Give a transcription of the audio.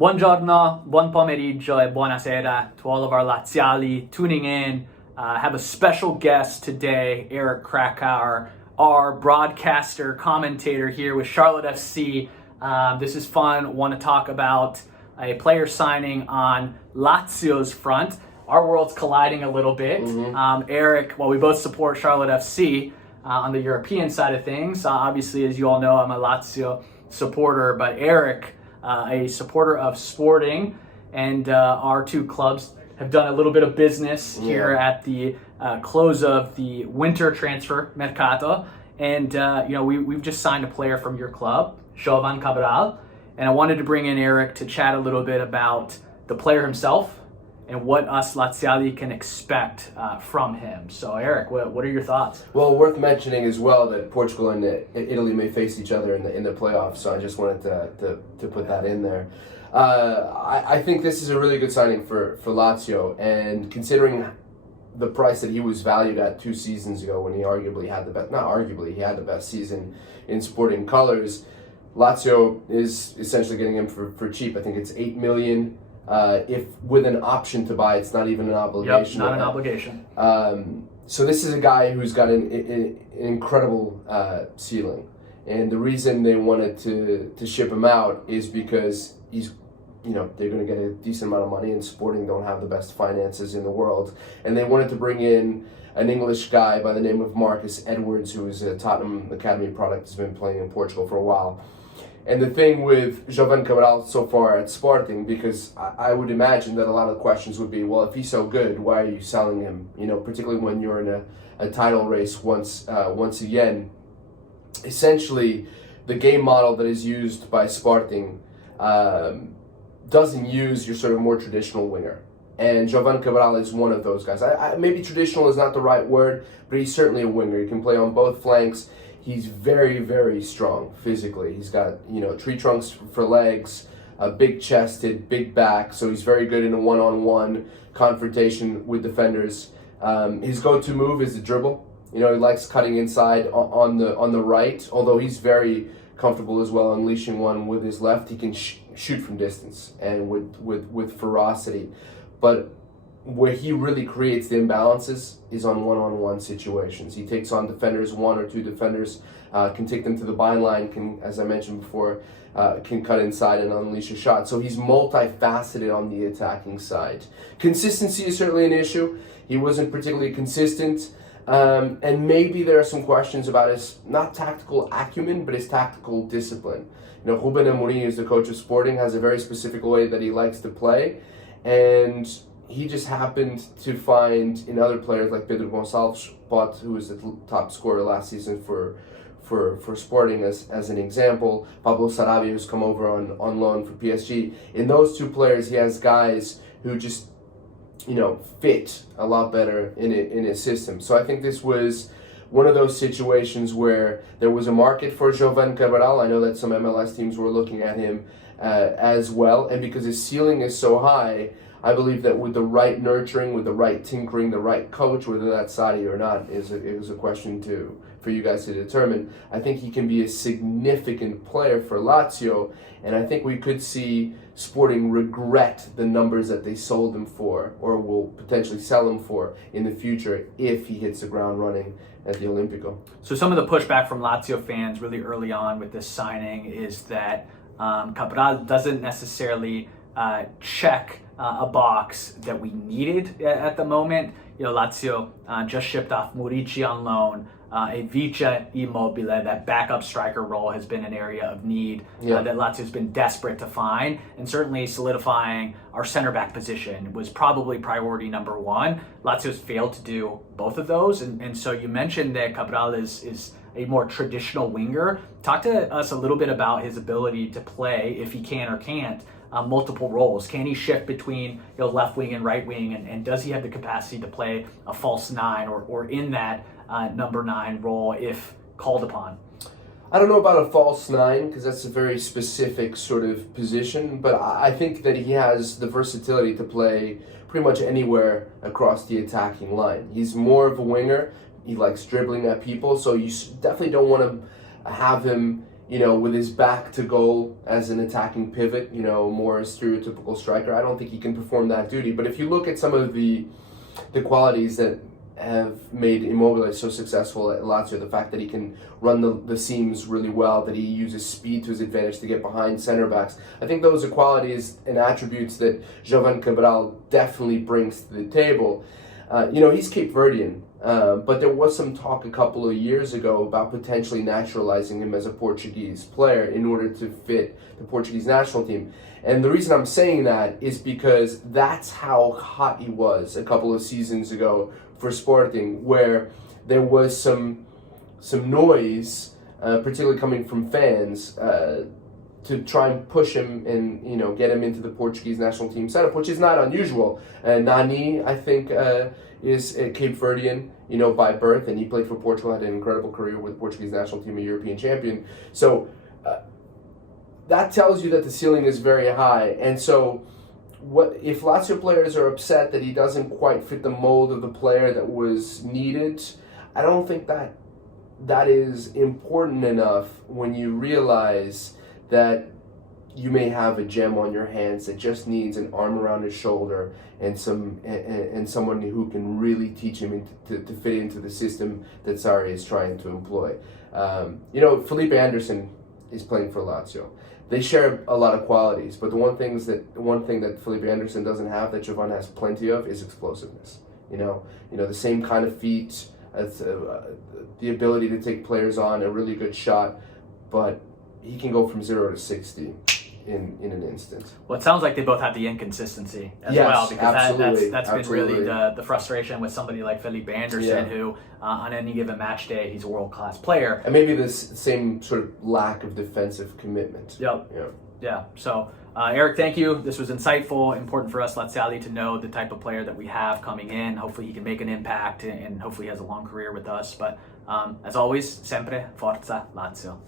Buongiorno, buon pomeriggio, e buonasera to all of our Laziali tuning in. Have a special guest today, Eric Krakauer, our broadcaster, commentator here with Charlotte FC. This is fun. Want to talk about a player signing on Lazio's front. Our world's colliding a little bit. Eric, well, we both support Charlotte FC on the European side of things. Obviously, as you all know, I'm a Lazio supporter, but Eric, a supporter of Sporting, and our two clubs have done a little bit of business here at the close of the winter transfer mercato, and we've just signed a player from your club, Jovane Cabral, and I wanted to bring in Eric to chat a little bit about the player himself and what us Laziali can expect from him. So Eric, what are your thoughts? Well, worth mentioning as well that Portugal and Italy may face each other in the playoffs, so I just wanted to put that in there. I think this is a really good signing for Lazio, and considering the price that he was valued at 2 seasons ago when he arguably had he had the best season in Sporting colors, Lazio is essentially getting him for cheap. I think it's 8 million. If with an option to buy, it's not even an obligation. Yep, not an obligation. So this is a guy who's got an incredible ceiling, and the reason they wanted to ship him out is because they're going to get a decent amount of money, and Sporting don't have the best finances in the world, and they wanted to bring in an English guy by the name of Marcus Edwards, who is a Tottenham Academy product, has been playing in Portugal for a while. And the thing with Jovane Cabral so far at Sporting, because I would imagine that a lot of the questions would be, well, if he's so good, why are you selling him? Particularly when you're in a title race once again. Essentially, the game model that is used by Sporting doesn't use your sort of more traditional winger. And Jovane Cabral is one of those guys. Maybe traditional is not the right word, but he's certainly a winger. He can play on both flanks. He's very, very strong physically. He's got, tree trunks for legs, a big-chested, big back, so he's very good in a one-on-one confrontation with defenders. His go-to move is the dribble. He likes cutting inside on the right, although he's very comfortable as well unleashing one with his left. He can shoot from distance and with ferocity. But where he really creates the imbalances is on one-on-one situations. He takes on defenders, 1 or 2 defenders, can take them to the byline, can, as I mentioned before, can cut inside and unleash a shot. So he's multifaceted on the attacking side. Consistency is certainly an issue. He wasn't particularly consistent, and maybe there are some questions about his, not tactical acumen, but his tactical discipline. Ruben Amorim, who's the coach of Sporting, has a very specific way that he likes to play, and he just happened to find in other players like Pedro Gonçalves, who was the top scorer last season for Sporting as an example, Pablo Sarabia, who's come over on loan for PSG. In those 2 players, he has guys who just fit a lot better in his system. So I think this was one of those situations where there was a market for Jovane Cabral. I know that some MLS teams were looking at him as well, and because his ceiling is so high, I believe that with the right nurturing, with the right tinkering, the right coach, whether that's Sadi or not, is a question for you guys to determine. I think he can be a significant player for Lazio, and I think we could see Sporting regret the numbers that they sold him for, or will potentially sell him for in the future if he hits the ground running at the Olimpico. So some of the pushback from Lazio fans really early on with this signing is that Cabral doesn't necessarily check a box that we needed at the moment. Lazio just shipped off Murici on loan. Vicha Immobile, that backup striker role, has been an area of need that Lazio's been desperate to find, and certainly solidifying our center back position was probably priority number 1. Lazio's failed to do both of those, and so you mentioned that Cabral is a more traditional winger. Talk to us a little bit about his ability to play, if he can or can't, multiple roles. Can he shift between left wing and right wing, and does he have the capacity to play a false 9 or in that number 9 role if called upon? I don't know about a false 9 because that's a very specific sort of position, but I think that he has the versatility to play pretty much anywhere across the attacking line. He's more of a winger. He likes dribbling at people, so you definitely don't want to have him with his back to goal as an attacking pivot, more a stereotypical striker. I don't think he can perform that duty. But if you look at some of the qualities that have made Immobile so successful at Lazio, the fact that he can run the seams really well, that he uses speed to his advantage to get behind center backs, I think those are qualities and attributes that Jovane Cabral definitely brings to the table. He's Cape Verdean, but there was some talk a couple of years ago about potentially naturalizing him as a Portuguese player in order to fit the Portuguese national team. And the reason I'm saying that is because that's how hot he was a couple of seasons ago for Sporting, where there was some noise, particularly coming from fans, to try and push him and get him into the Portuguese national team setup, which is not unusual. Nani, I think, is a Cape Verdean, by birth, and he played for Portugal, had an incredible career with the Portuguese national team, a European champion. So that tells you that the ceiling is very high. And so what if Lazio players are upset that he doesn't quite fit the mold of the player that was needed? I don't think that is important enough when you realize that you may have a gem on your hands that just needs an arm around his shoulder and someone who can really teach him to fit into the system that Sarri is trying to employ. Felipe Anderson is playing for Lazio. They share a lot of qualities, but the one thing that Felipe Anderson doesn't have that Jovane has plenty of is explosiveness. The same kind of feet, the ability to take players on, a really good shot, but he can go from 0 to 60 in an instant. Well, it sounds like they both have the inconsistency as yes, well, because absolutely, that's absolutely. been really the frustration with somebody like Felipe Anderson, who on any given match day, he's a world-class player. And maybe this same sort of lack of defensive commitment. Yep. Yeah. So, Eric, thank you. This was insightful, important for us, Laziali, to know the type of player that we have coming in. Hopefully he can make an impact and hopefully he has a long career with us. But as always, sempre Forza Lazio.